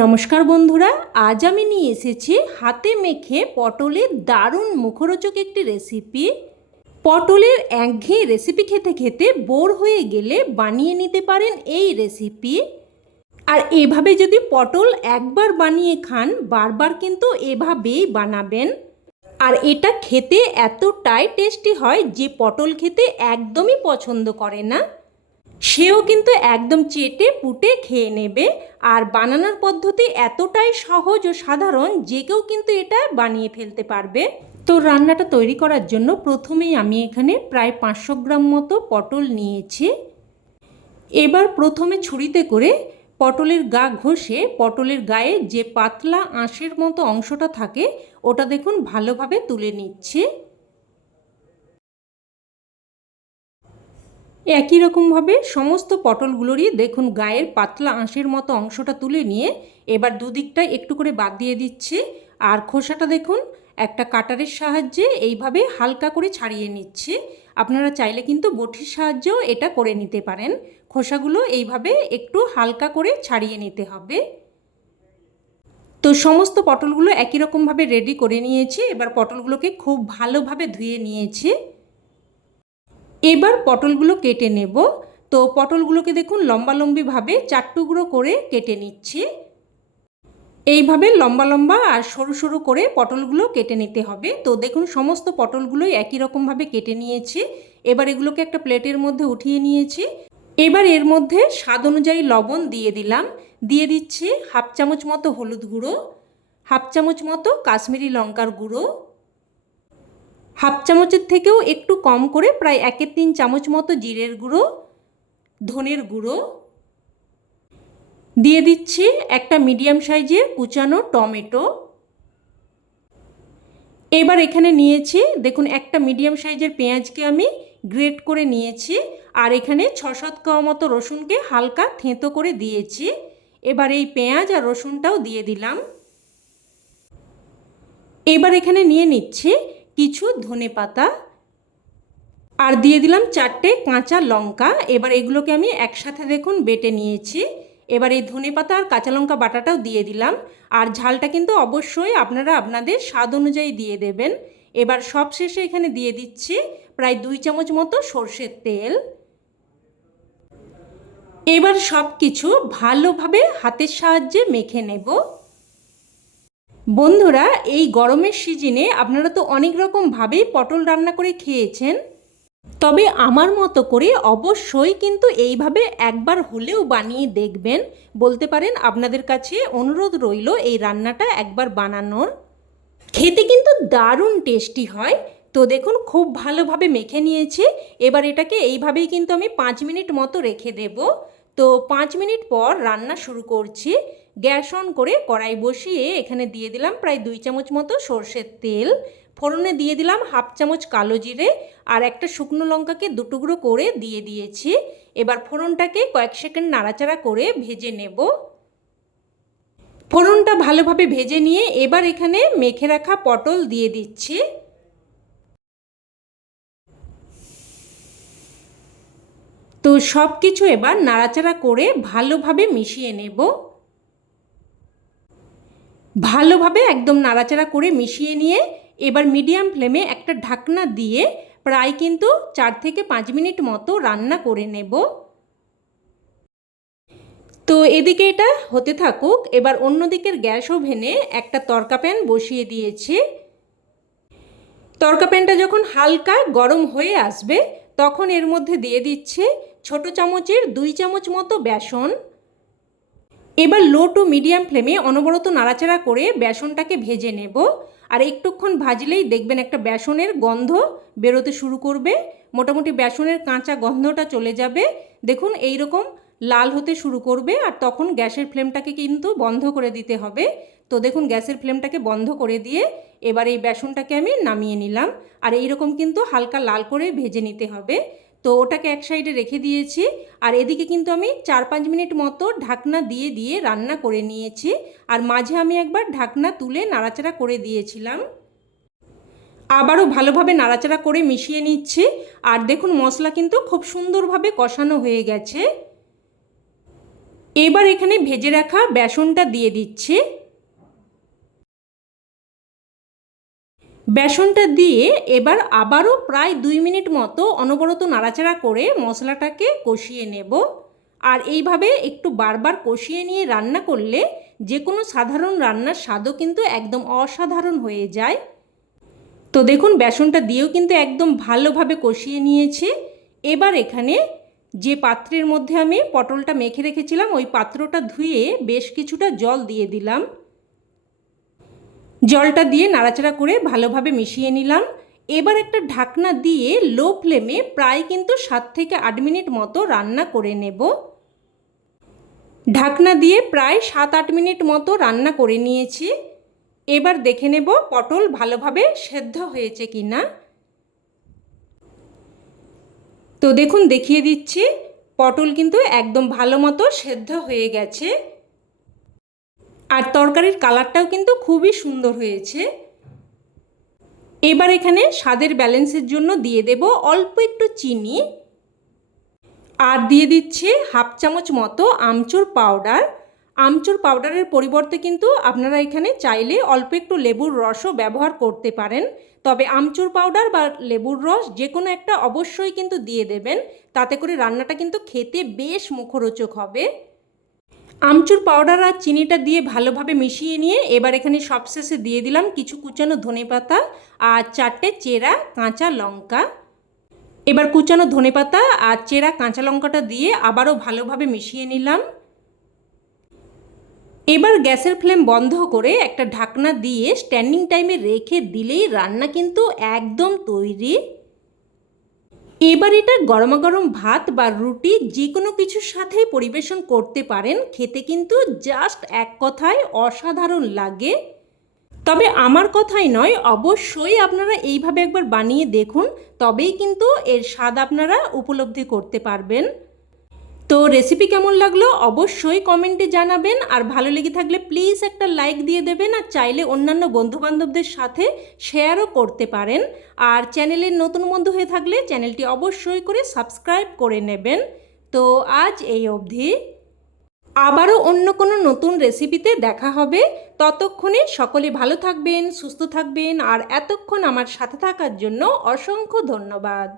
নমস্কার বন্ধুরা, আজ আমি নিয়ে এসেছি হাতে মেখে পটলের দারুণ মুখরোচক একটি রেসিপি। পটলের একঘেয়ে রেসিপি খেতে খেতে বোর হয়ে গেলে বানিয়ে নিতে পারেন এই রেসিপি। আর এভাবে যদি পটল একবার বানিয়ে খান, বারবার কিন্তু এভাবেই বানাবেন। আর এটা খেতে এতটাই টেস্টি হয় যে পটল খেতে একদমই পছন্দ করে না সেও কিন্তু একদম চেটে পুটে খেয়ে নেবে। আর বানানোর পদ্ধতি এতটাই সহজ ও সাধারণ যে কেউ কিন্তু এটা বানিয়ে ফেলতে পারবে। তো রান্নাটা তৈরি করার জন্য প্রথমেই আমি এখানে প্রায় 500 গ্রাম মতো পটল নিয়েছি। এবার প্রথমে ছুরিতে করে পটলের গা ঘষে পটলের গায়ে যে পাতলা আঁশের মতো অংশটা থাকে ওটা দেখুন ভালোভাবে তুলে নিচ্ছি। একই রকমভাবে সমস্ত পটলগুলোরই দেখুন গায়ের পাতলা আঁশের মতো অংশটা তুলে নিয়ে এবার দুদিকটায় একটু করে বাদ দিয়ে দিচ্ছি। আর খোসাটা দেখুন একটা কাটারের সাহায্যে এইভাবে হালকা করে ছাড়িয়ে নিচ্ছি। আপনারা চাইলে কিন্তু বটির সাহায্যেও এটা করে নিতে পারেন। খোসাগুলো এইভাবে একটু হালকা করে ছাড়িয়ে নিতে হবে। তো সমস্ত পটলগুলো একই রকমভাবে রেডি করে নিয়েছি। এবার পটলগুলোকে খুব ভালোভাবে ধুয়ে নিয়েছি। এবার পটলগুলো কেটে নেব। তো পটলগুলোকে দেখুন লম্বালম্বিভাবে 4 টুকরো করে কেটে নিচ্ছি। এইভাবে লম্বা লম্বা আর সরু সরু করে পটলগুলো কেটে নিতে হবে। তো দেখুন সমস্ত পটলগুলোই একই রকমভাবে কেটে নিয়েছি। এবার এগুলোকে একটা প্লেটের মধ্যে উঠিয়ে নিয়েছি। এবার এর মধ্যে স্বাদ অনুযায়ী লবণ দিয়ে দিলাম। দিয়ে দিচ্ছি হাফ চামচ মতো হলুদ গুঁড়ো, হাফ চামচ মতো কাশ্মীরি লঙ্কার গুঁড়ো, হাফ চামচের থেকেও একটু কম করে প্রায় 1/3 চামচ মতো জিরের গুঁড়ো, ধনের গুঁড়ো দিয়ে দিচ্ছি একটা মিডিয়াম সাইজের কুচানো টমেটো। এবার এখানে নিয়েছি দেখুন একটা মিডিয়াম সাইজের পেঁয়াজকে আমি গ্রেট করে নিয়েছি। আর এখানে 6-7 কোয়া মতো রসুনকে হালকা থেঁতো করে দিয়েছি। এবার এই পেঁয়াজ আর রসুনটাও দিয়ে দিলাম। এবার এখানে নিয়ে নিচ্ছি কিছু ধনেপাতা আর দিয়ে দিলাম 4টে কাঁচা লঙ্কা। এবার এগুলোকে আমি একসাথে দেখুন বেটে নিয়েছি। এবার এই ধনেপাতা আর কাঁচা লঙ্কা বাটাটাও দিয়ে দিলাম। আর ঝালটা কিন্তু অবশ্যই আপনারা আপনাদের স্বাদ অনুযায়ী দিয়ে দেবেন। এবার সবশেষে এখানে দিয়ে দিচ্ছি প্রায় 2 চামচ মতো সর্ষের তেল। এবার সব কিছু ভালোভাবে হাতের সাহায্যে মেখে নেব। বন্ধুরা, এই গরমের সিজনে আপনারা তো অনেক রকমভাবেই পটল রান্না করে খেয়েছেন, তবে আমার মতো করে অবশ্যই কিন্তু এইভাবে একবার হলেও বানিয়ে দেখবেন। বলতে পারেন আপনাদের কাছে অনুরোধ রইল এই রান্নাটা একবার বানানোর। খেতে কিন্তু দারুণ টেস্টি হয়। তো দেখুন খুব ভালোভাবে মেখে নিয়েছি। এবার এটাকে এইভাবেই কিন্তু আমি 5 মিনিট মতো রেখে দেব। তো 5 মিনিট পর রান্না শুরু করছি। গ্যাস অন করে কড়াই বসিয়ে এখানে দিয়ে দিলাম প্রায় 2 চামচ মতো সর্ষের তেল। ফোড়নে দিয়ে দিলাম হাফ চামচ কালো জিরে আর একটা শুকনো লঙ্কাকে 2 টুকরো করে দিয়ে দিয়েছি। এবার ফোড়নটাকে কয়েক সেকেন্ড নাড়াচাড়া করে ভেজে নেব। ফোড়নটা ভালোভাবে ভেজে নিয়ে এবার এখানে মেখে রাখা পটল দিয়ে দিচ্ছি। তো সব কিছু এবার নাড়াচাড়া করে ভালোভাবে মিশিয়ে নেব। ভালোভাবে একদম নাড়াচাড়া করে মিশিয়ে নিয়ে এবার মিডিয়াম ফ্লেমে একটা ঢাকনা দিয়ে প্রায় কিন্তু 4 থেকে 5 মিনিট মতো রান্না করে নেব। তো এদিকে এটা হতে থাকুক। এবার অন্য দিকের গ্যাস ওভেনে একটা তড়কা প্যান বসিয়ে দিয়েছি। তড়কা প্যানটা যখন হালকা গরম হয়ে আসবে তখন এর মধ্যে দিয়ে দিচ্ছে ছোট চামচের 2 চামচ মতো বেসন। এবার লো টু মিডিয়াম ফ্লেমে অনবরত নাড়াচাড়া করে বেসনটাকে ভেজে নেব। আর একটুক্ষণ ভাজলেই দেখবেন একটা বেসনের গন্ধ বেরোতে শুরু করবে। মোটামুটি বেসনের কাঁচা গন্ধটা চলে যাবে। দেখুন এই রকম লাল হতে শুরু করবে আর তখন গ্যাসের ফ্লেমটাকে কিন্তু বন্ধ করে দিতে হবে। তো দেখুন গ্যাসের ফ্লেমটাকে বন্ধ করে দিয়ে এবার এই বেসনটাকে আমি নামিয়ে নিলাম। আর এই রকম কিন্তু হালকা লাল করে ভেজে নিতে হবে। তো ওটাকে এক সাইডে রেখে দিয়েছি। আর এদিকে কিন্তু আমি 4-5 মিনিট মতো ঢাকনা দিয়ে দিয়ে রান্না করে নিয়েছি। আর মাঝে আমি একবার ঢাকনা তুলে নাড়াচাড়া করে দিয়েছিলাম। আবারও ভালোভাবে নাড়াচাড়া করে মিশিয়ে নিচ্ছি। আর দেখুন মশলা কিন্তু খুব সুন্দরভাবে কষানো হয়ে গেছে। এবার এখানে ভেজে রাখা বেসনটা দিয়ে দিচ্ছি। বেসনটা দিয়ে এবার আবারও প্রায় 2 মিনিট মতো অনবরত নাড়াচাড়া করে মশলাটাকে কষিয়ে নেব। আর এইভাবে একটু বারবার কষিয়ে নিয়ে রান্না করলে যে কোনো সাধারণ রান্নার স্বাদও কিন্তু একদম অসাধারণ হয়ে যায়। তো দেখুন বেসনটা দিয়েও কিন্তু একদম ভালোভাবে কষিয়ে নিয়েছি। এবার এখানে যে পাত্রের মধ্যে আমি পটলটা মেখে রেখেছিলাম ওই পাত্রটা ধুয়ে বেশ কিছুটা জল দিয়ে দিলাম। জলটা দিয়ে নাড়াচাড়া করে ভালোভাবে মিশিয়ে নিলাম। এবার একটা ঢাকনা দিয়ে লো ফ্লেমে প্রায় কিন্তু 7 থেকে 8 মিনিট মতো রান্না করে নেব। ঢাকনা দিয়ে প্রায় 7-8 মিনিট মতো রান্না করে নিয়েছি। এবার দেখে নেব পটল ভালোভাবে সেদ্ধ হয়েছে কিনা। তো দেখুন দেখিয়ে দিচ্ছি, পটল কিন্তু একদম ভালো মতো সেদ্ধ হয়ে গেছে। আর তরকারির কালারটাও কিন্তু খুবই সুন্দর হয়েছে। এবার এখানে স্বাদের ব্যালেন্সের জন্য দিয়ে দেব অল্প একটু চিনি, আর দিয়ে দিচ্ছি 1/2 চামচ মতো আমচুর পাউডার। আমচুর পাউডারের পরিবর্তে কিন্তু আপনারা এখানে চাইলে অল্প একটু লেবুর রসও ব্যবহার করতে পারেন। তবে আমচুর পাউডার বা লেবুর রস যে কোনো একটা অবশ্যই কিন্তু দিয়ে দেবেন, তাতে করে রান্নাটা কিন্তু খেতে বেশ মুখরোচক হবে। আমচুর পাউডার আর চিনিটা দিয়ে ভালোভাবে মিশিয়ে নিয়ে এবার এখানে সবশেষে দিয়ে দিলাম কিছু কুচানো ধনেপাতা আর 4টে চেরা কাঁচা লঙ্কা। এবার কুচানো ধনেপাতা আর চেরা কাঁচা লঙ্কাটা দিয়ে আবারও ভালোভাবে মিশিয়ে নিলাম। এবার গ্যাসের ফ্লেম বন্ধ করে একটা ঢাকনা দিয়ে স্ট্যান্ডিং টাইমে রেখে দিলেই রান্না কিন্তু একদম তৈরি। এবার এটা গরমাগরম ভাত বা রুটি যে কোনো কিছুর সাথেই পরিবেশন করতে পারেন, খেতে কিন্তু জাস্ট এক কথায় অসাধারণ লাগে। তবে আমার কথাই নয়, অবশ্যই আপনারা এইভাবে একবার বানিয়ে দেখুন, তবেই কিন্তু এর স্বাদ আপনারা উপলব্ধি করতে পারবেন। তো রেসিপি কেমন লাগলো অবশ্যই কমেন্টে জানাবেন, আর ভালো লেগে থাকলে প্লিজ একটা লাইক দিয়ে দেবেন, আর চাইলে অন্যান্য বন্ধুবান্ধবদের সাথে শেয়ারও করতে পারেন। আর চ্যানেলের নতুন বন্ধু হয়ে থাকলে চ্যানেলটি অবশ্যই করে সাবস্ক্রাইব করে নেবেন। তো আজ এই অবধি, আবারও অন্য কোনো নতুন রেসিপিতে দেখা হবে। ততক্ষণে সকলে ভালো থাকবেন, সুস্থ থাকবেন, আর এতক্ষণ আমার সাথে থাকার জন্য অসংখ্য ধন্যবাদ।